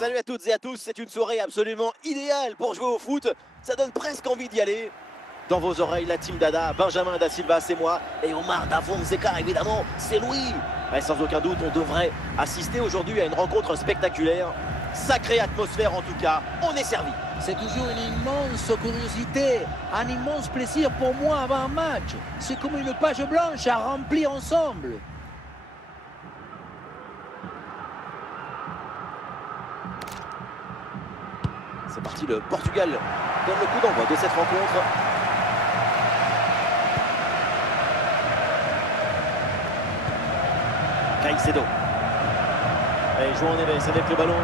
Salut à toutes et à tous, c'est une soirée absolument idéale pour jouer au foot. Ça donne presque envie d'y aller. Dans vos oreilles, la team Dada, Benjamin Da Silva, c'est moi. Et Omar Da Fonseca, évidemment, c'est Louis. Et sans aucun doute, on devrait assister aujourd'hui à une rencontre spectaculaire. Sacrée atmosphère en tout cas, on est servi. C'est toujours une immense curiosité, un immense plaisir pour moi avant un match. C'est comme une page blanche à remplir ensemble. C'est parti, le Portugal donne le coup d'envoi de cette rencontre. Caicedo. Et João Neves avec le ballon.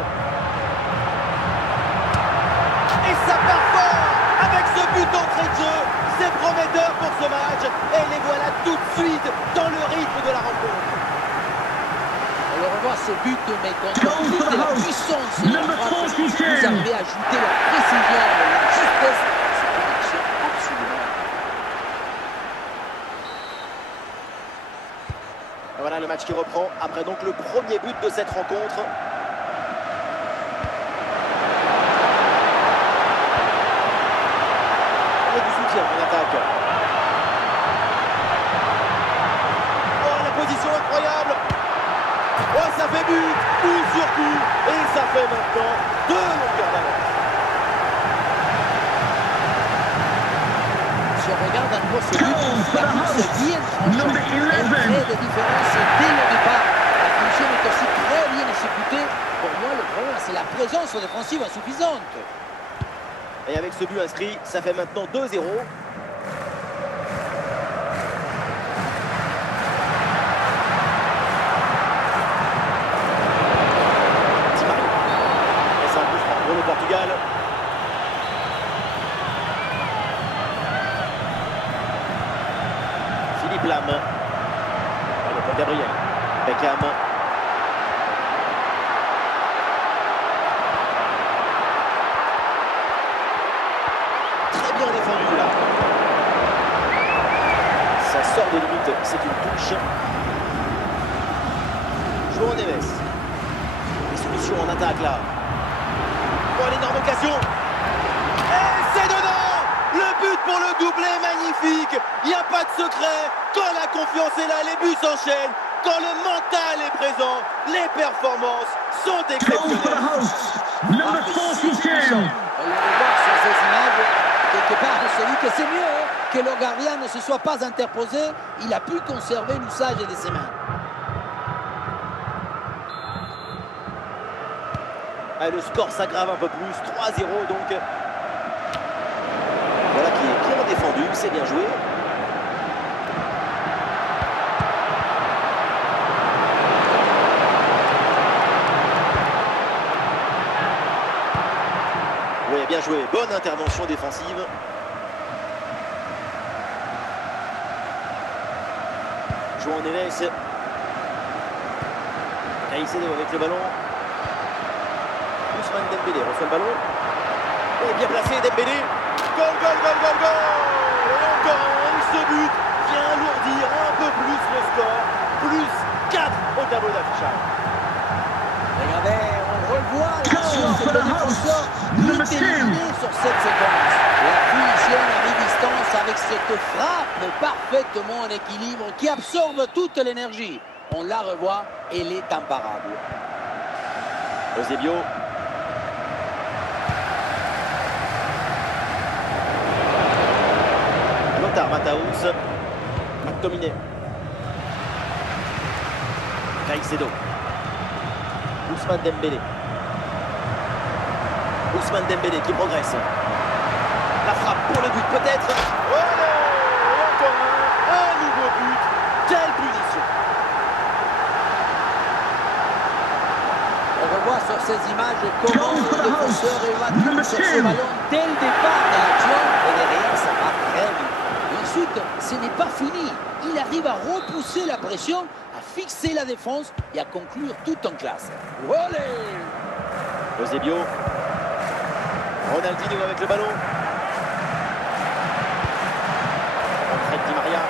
Et ça part fort avec ce but d'entrée de jeu. C'est prometteur pour ce match. Et les voilà tout de suite dans le rythme de la rencontre. On le revoit ce but, mais quand on plus de la puissance de la frappe, vous arrivez à ajouter la précision, la justesse, c'est une action absolument. Et voilà le match qui reprend après donc le premier but de cette rencontre. Il y a du soutien en attaque. Oh, la position incroyable! Oh, ça fait but, coup sur coup, et ça fait maintenant 2 longueurs d'avance. Si on regarde à nouveau ce but, la course est bien tranchée. Elle crée des différences dès le départ. La fonction est aussi très bien exécutée. Pour moi, le problème, c'est la présence défensive insuffisante. Et avec ce but inscrit, ça fait maintenant 2-0. Pour le Portugal. Philippe Lam. Allez pour Gabriel. Beckham. Très bien défendu là. Ça sort des limites, c'est une touche. João Neves. Les solutions en attaque là. Oh, l'énorme occasion. Et c'est dedans. Le but pour le doublé, magnifique. Il n'y a pas de secret. Quand la confiance est là, les buts s'enchaînent. Quand le mental est présent, les performances sont exceptionnelles. On le revoit sur ces images. Quelque part, on se dit que c'est mieux que le gardien ne se soit pas interposé. Il a pu conserver l'usage de ses mains. Ah, le score s'aggrave un peu plus, 3-0 donc. Voilà qui est bien défendu, c'est bien joué. Oui, bien joué, bonne intervention défensive. João Neves. Caicedo avec le ballon. Ousmane Dembélé reçoit le ballon. Et bien placé Dembélé. Goal, goal, goal, goal, goal. Et encore un, ce but vient alourdir un peu plus le score. Plus 4 au tableau d'affichage. Regardez, on revoit l'action de le défenseur déterminé sur cette séquence. La finition à mi-distance avec cette frappe parfaitement en équilibre qui absorbe toute l'énergie. On la revoit, elle est imparable. Eusebio. Lothar Matthäus. McTominay. Caicedo. Ousmane Dembélé. Ousmane Dembélé qui progresse. La frappe pour le but peut-être. Oh non! Et encore un nouveau but. Quelle punition! On revoit sur ces images comment le défenseur évacue sur ce ballon dès le départ de l'action et derrière ça va très vite. Et ensuite, ce n'est pas fini. Il arrive à repousser la pression, à fixer la défense et à conclure tout en classe. Olé! Eusebio. Ronaldinho avec le ballon. Fred Di Maria.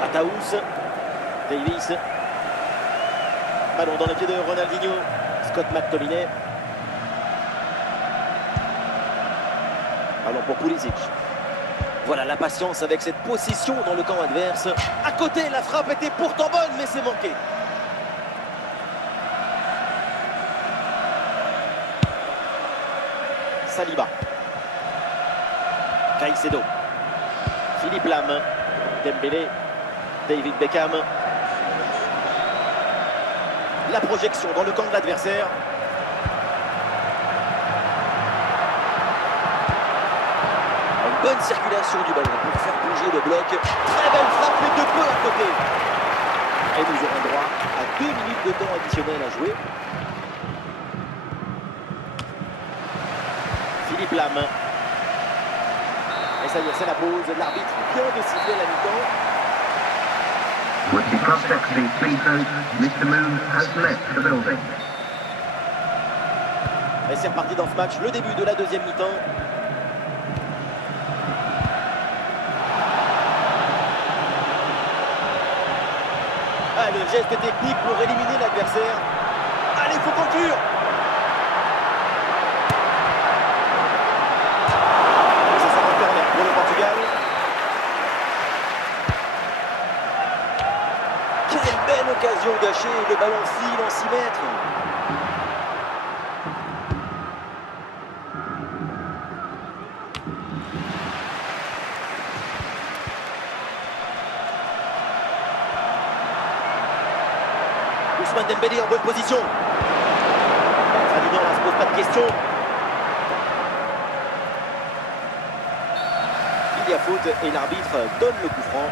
Matthäus. Davis. Ballon dans les pieds de Ronaldinho. Scott McTominay. Ballon pour Pulisic. Voilà la patience avec cette possession dans le camp adverse. À côté, la frappe était pourtant bonne, mais c'est manqué. Saliba. Caicedo. Philippe Lam. Dembélé. David Beckham. La projection dans le camp de l'adversaire. Une bonne circulation du ballon pour faire bouger le bloc. Très belle frappe, mais de peu à côté. Et nous aurons droit à 2 minutes de temps additionnel à jouer. Philippe Lam. Et ça y est, c'est la pause. L'arbitre vient de siffler la mi-temps. With the prospect being pleased, Mr. Moon has left the building. Et c'est reparti dans ce match, le début de la deuxième mi-temps. Ah, le geste technique pour éliminer l'adversaire. Allez, il faut conclure. Et ça sera un corner pour le Portugal. Quelle belle occasion gâchée, le ballon file en 6 mètres. Ousmane Dembélé en bonne position. Ferdinand ne se pose pas de questions. Il y a faute et l'arbitre donne le coup franc.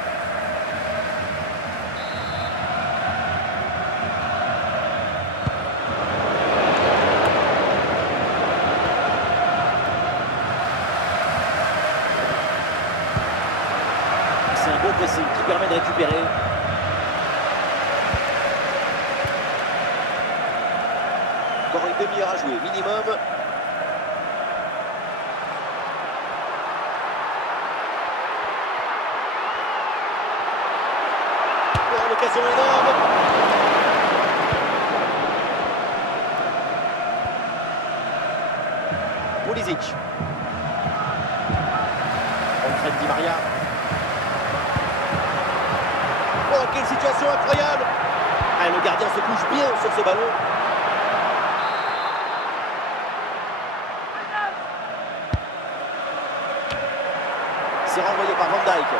C'est un bon pressing qui permet de récupérer. Encore une demi-heure à jouer, minimum. Oh, l'occasion énorme. Pulisic. André Di Maria. Oh, quelle situation incroyable. Ah, le gardien se couche bien sur ce ballon. C'est renvoyé par Van Dijk.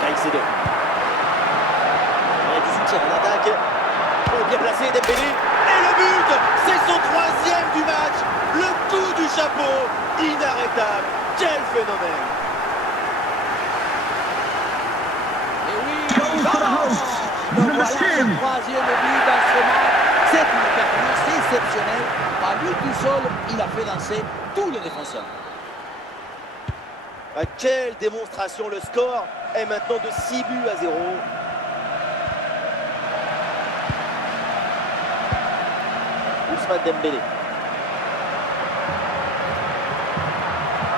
Caicedo. Il y a du soutien en attaque. Oh, bien placé, Dembélé. Et le but. C'est son 3e du match. Le coup du chapeau. Inarrêtable. Quel phénomène. Et oui, donc voilà ce 3e but dans ce match. C'est une performance exceptionnelle. Pas lui tout seul, il a fait danser tous les défenseurs. Ah, quelle démonstration. Le score est maintenant de 6 buts à 0. Ousmane Dembélé.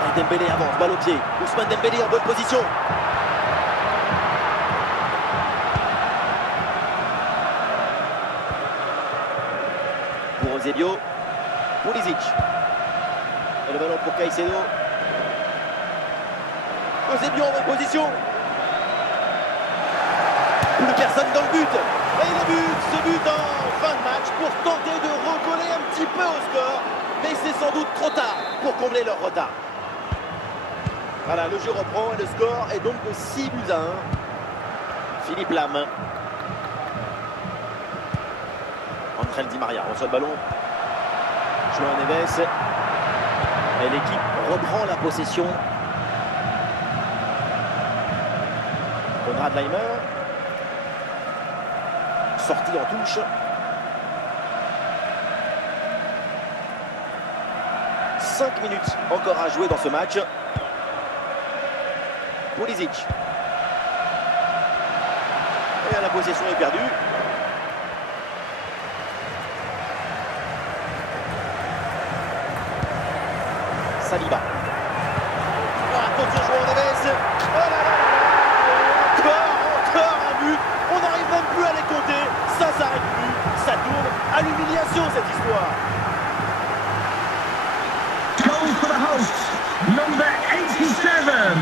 Et Dembélé avance, balle au pied. Ousmane Dembélé en bonne position. Pour Eusebio. Pulisic. Et le ballon pour Caicedo. Eusebio en bonne position. Plus personne dans le but. Et le but, ce but en fin de match pour tenter de recoller un petit peu au score. Mais c'est sans doute trop tard pour combler leur retard. Voilà, le jeu reprend et le score est donc de 6 buts à 1. Philippe Lam. André Di Maria reçoit le ballon. João Neves. Et l'équipe reprend la possession. Konrad Laimer. Sortie en touche. « 5 minutes encore à jouer dans ce match. Pulisic. Et la possession est perdue. Saliba. Oh, attention, João Neves. Oh là là. s'arrête plus, ça tourne à l'humiliation cette histoire. Goal for the hosts, number 87.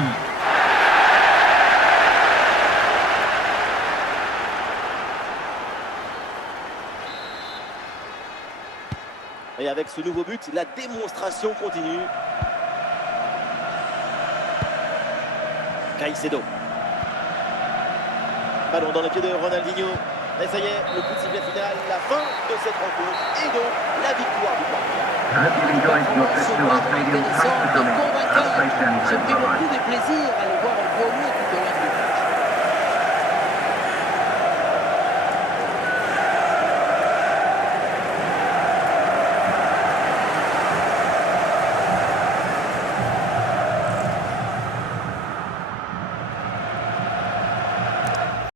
Et avec ce nouveau but, la démonstration continue. Caicedo. Ballon dans les pieds de Ronaldinho. Et ça y est, le coup de sifflet final, la fin de cette rencontre et donc la victoire du Portugal. I hope you enjoyed your trip to our stadium. Thanks for coming. Have a safe journey. J'ai pris Bye-bye. beaucoup de plaisir à le voir évoluer